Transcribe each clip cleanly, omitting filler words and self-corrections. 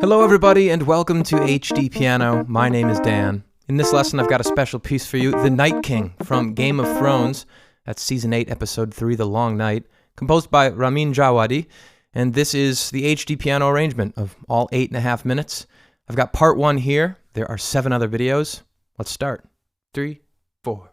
Hello everybody and welcome to HDpiano. My name is Dan. In this lesson I've got a special piece for you, The Night King from Game of Thrones. That's Season 8, Episode 3, The Long Night, composed by Ramin Djawadi. And this is the HDpiano arrangement of all 8.5 minutes. I've got part 1 here. There are 7 other videos. Let's start. 3, 4.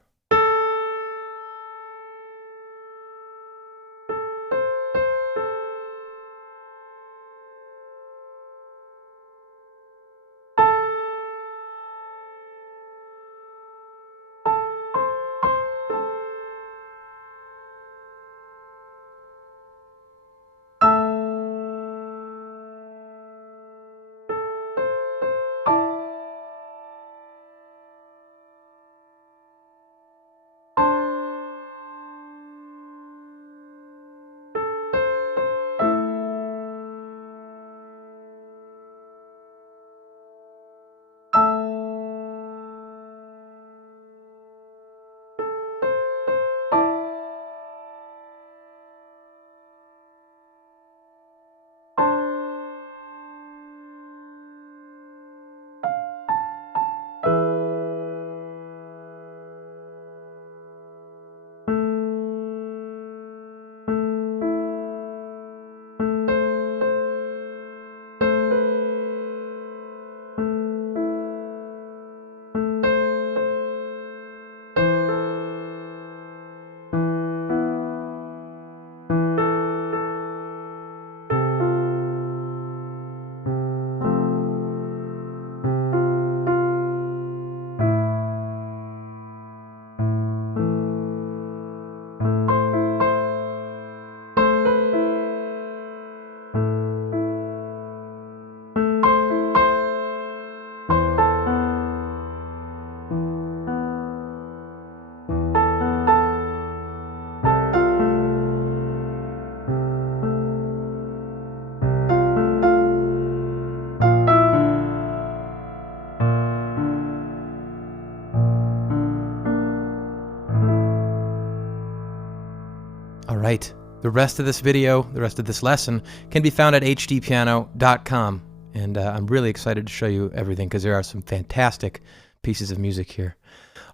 Alright, the rest of this video, the rest of this lesson, can be found at HDpiano.com. And I'm really excited to show you everything because there are some fantastic pieces of music here.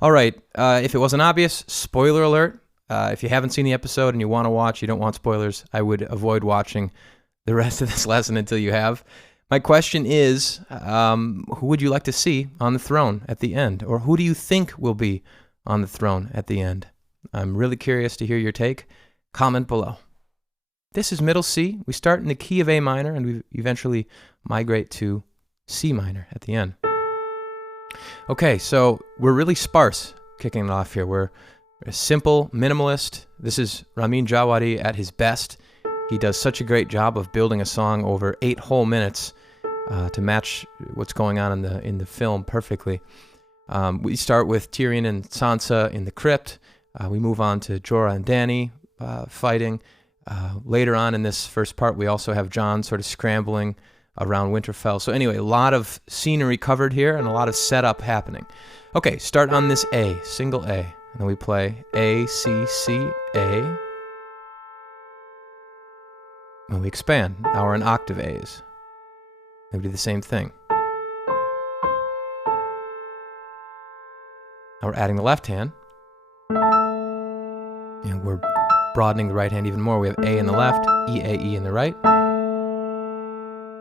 Alright, if it wasn't obvious, spoiler alert. If you haven't seen the episode and you want to watch, you don't want spoilers, I would avoid watching the rest of this lesson until you have. My question is, who would you like to see on the throne at the end? Or who do you think will be on the throne at the end? I'm really curious to hear your take. Comment below. This is middle C. We start in the key of A minor and we eventually migrate to C minor at the end. Okay, so we're really sparse kicking it off here. We're a simple, minimalist. This is Ramin Djawadi at his best. He does such a great job of building a song over 8 whole minutes to match what's going on in the film perfectly. We start with Tyrion and Sansa in the crypt. We move on to Jorah and Dany fighting. Later on in this first part, we also have Jon sort of scrambling around Winterfell. So anyway, a lot of scenery covered here and a lot of setup happening. Okay, start on this A, single A. And then we play A, C, C, A. And we expand. Now we're in octave A's. And we do the same thing. Now we're adding the left hand. And we're broadening the right hand even more. We have A in the left, E, A, E in the right.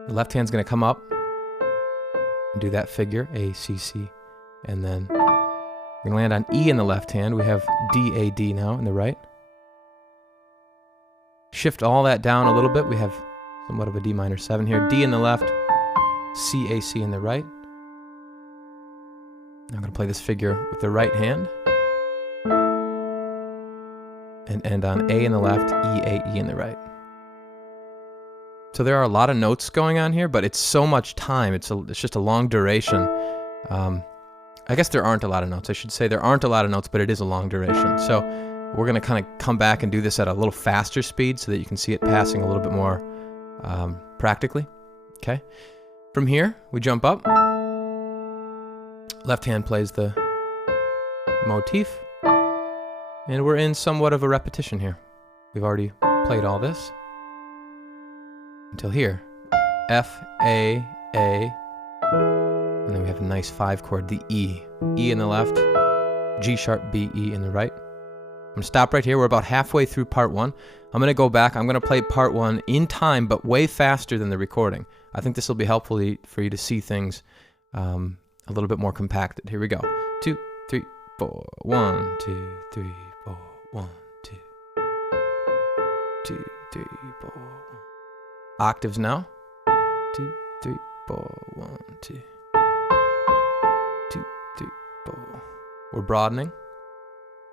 The left hand's going to come up and do that figure, A, C, C. And then we're going to land on E in the left hand. We have D, A, D now in the right. Shift all that down a little bit. We have somewhat of a D minor 7 here. D in the left, C, A, C in the right. I'm going to play this figure with the right hand. And end on A in the left, E, A, E in the right. So there are a lot of notes going on here, but it's so much time. It's just a long duration. I guess there aren't a lot of notes. I should say there aren't a lot of notes, but it is a long duration. So we're going to kind of come back and do this at a little faster speed so that you can see it passing a little bit more practically. Okay. From here, we jump up. Left hand plays the motif. And we're in somewhat of a repetition here. We've already played all this until here. F, A, A, and then we have a nice 5 chord, the E. E in the left, G sharp, B, E in the right. I'm gonna stop right here. We're about halfway through part 1. I'm gonna go back. I'm gonna play part 1 in time, but way faster than the recording. I think this will be helpful for you to see things a little bit more compacted. Here we go. 2, 3, 4. 1, 2, 3, 4. 1, 2. 2, 3, 4. Octaves now. 2, 3, 4. 1, 2. 2, 3, 4. We're broadening.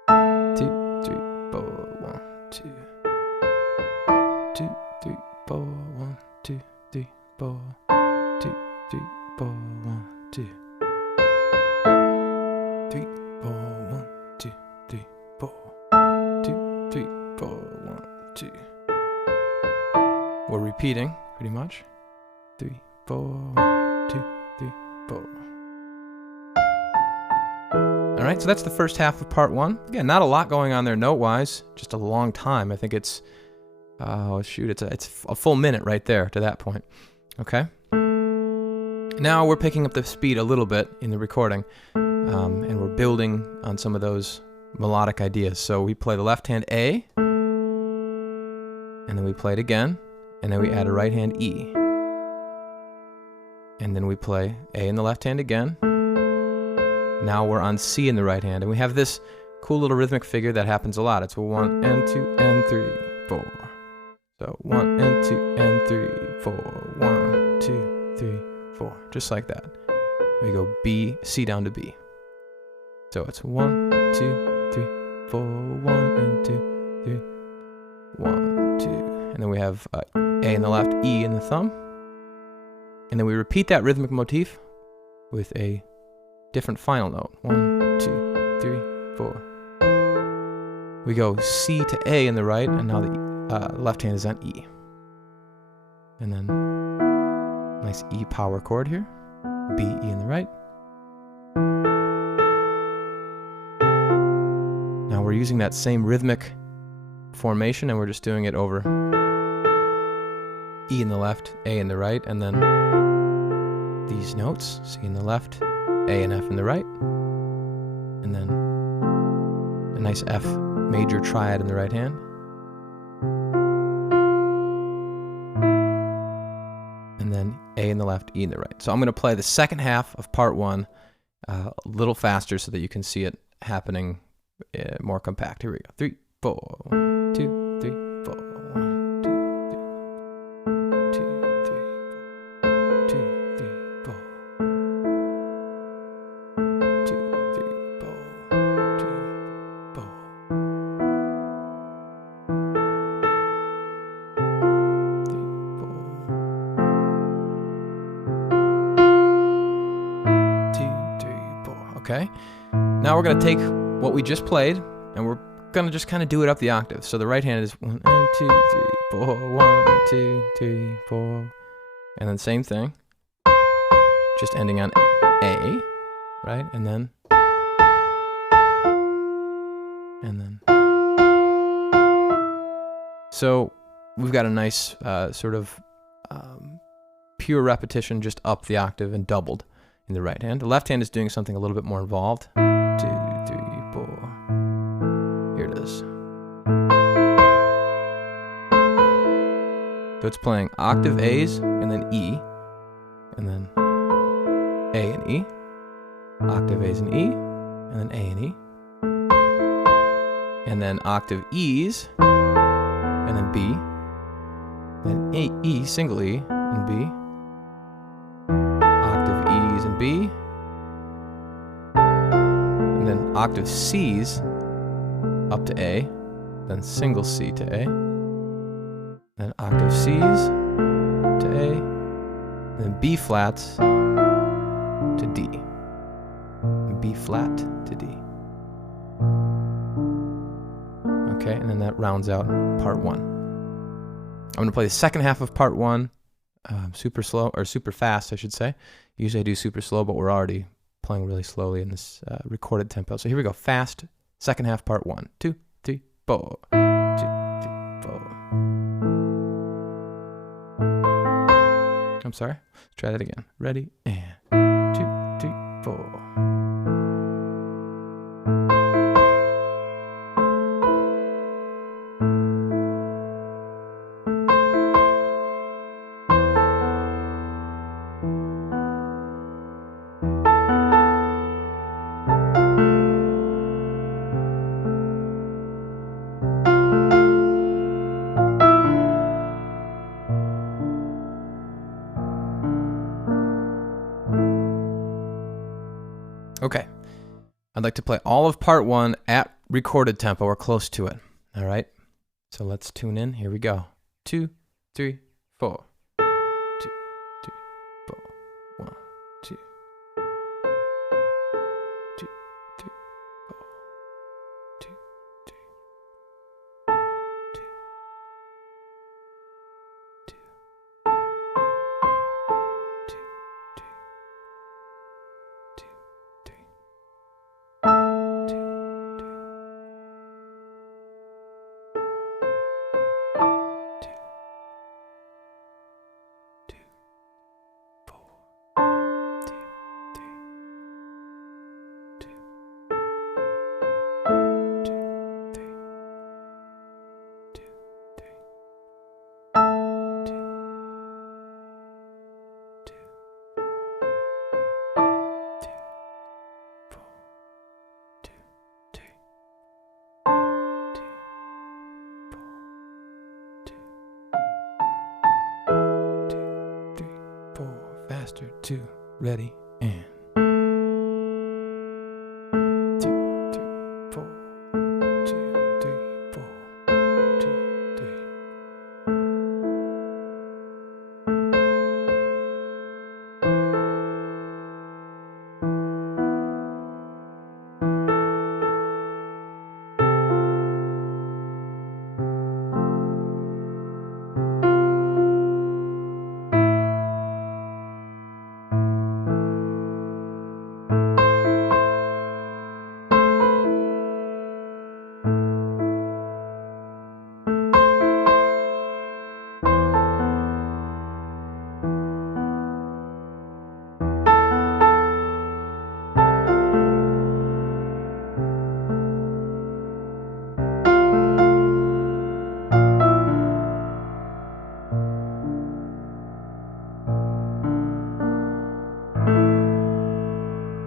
2, 3, 4. 1, 2. 2, 3, 4. 1, 2, 3, 4. 2, 3, 4. 1, 2. 3, 4. 1, 2, 3, 4. 2, 3, 4. 1, 2. We're repeating pretty much. 3, 4. 1, 2, 3, 4. All right, so that's the first half of part 1. Again, not a lot going on there note-wise, just a long time. I think it's, it's a full minute right there to that point. Okay. Now we're picking up the speed a little bit in the recording, and we're building on some of those melodic ideas. So we play the left hand A, and then we play it again, and then we add a right hand E. And then we play A in the left hand again. Now we're on C in the right hand, and we have this cool little rhythmic figure that happens a lot. It's 1 and 2 and 3, 4. So 1 and 2 and 3, 4. 1, 2, 3, 4. Just like that. We go B, C down to B. So it's 1, 2, 3, 4. 1 and 2, 3. 1, 2. And then we have A in the left, E in the thumb. And then we repeat that rhythmic motif with a different final note. 1, 2, 3, 4. We go C to A in the right, and now the left hand is on E. And then nice E power chord here. B, E in the right. Now we're using that same rhythmic formation, and we're just doing it over E in the left, A in the right, and then these notes, C in the left, A and F in the right, and then a nice F major triad in the right hand. And then A in the left, E in the right. So I'm going to play the second half of part 1 a little faster so that you can see it happening more compact. Here we go. 3, 4. 1, 2, 3, 4. 1, 2, 3, 2, 3, 4. 2, 3, 4. 2, 3, 4. 2, 4. 3, 4. 2, 3, 4. Okay. Now we're going to take what we just played, and we're going to just kind of do it up the octave. So the right hand is 1 and 2, 3, 4. 1, 2, 3, 4. And then same thing. Just ending on A, right? And then. So we've got a nice sort of pure repetition just up the octave and doubled in the right hand. The left hand is doing something a little bit more involved. 2, 3, 4. Here it is. So it's playing octave A's and then E, and then A and E, octave A's and E, and then A and E, and then octave E's, and then B, then E, single E, and B, octave E's and B, and then octave C's up to A, then single C to A, then octave C's to A, then B flats to D, and B flat to D. Okay, and then that rounds out part 1. I'm going to play the second half of part 1 super slow, or super fast, I should say. Usually I do super slow, but we're already playing really slowly in this recorded tempo. So here we go, fast, second half, part 1. 2, 3, 4. 2, 3, 4. I'm sorry. Let's try that again. Ready? And 2, 3, 4. Okay, I'd like to play all of part 1 at recorded tempo or close to it. All right, so let's tune in. Here we go. 2, 3, 4. 2, 3, 4. 1, 2. 2, 3, 4. 2, 3. 2, 2. 2, 3. 2, 3. 2, 3. 2, 2, 4. 2, 3. 2, 2, 3. 2, 3. 2, 2, 4. 2, 3. 2, 4. 2, 2, 3, 4. Faster. 2. Ready? And 2, 3, 4. 2, 3, 4. 2, 3.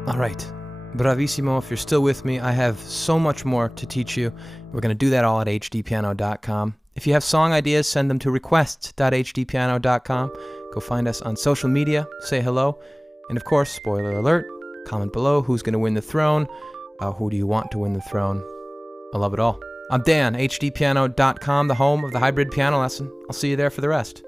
All right, bravissimo. If you're still with me, I have so much more to teach you. We're going to do that all at HDpiano.com. If you have song ideas, send them to requests.hdpiano.com. Go find us on social media, say hello, and of course, spoiler alert, comment below who's going to win the throne, who do you want to win the throne. I love it all. I'm Dan, HDpiano.com, the home of the hybrid piano lesson. I'll see you there for the rest.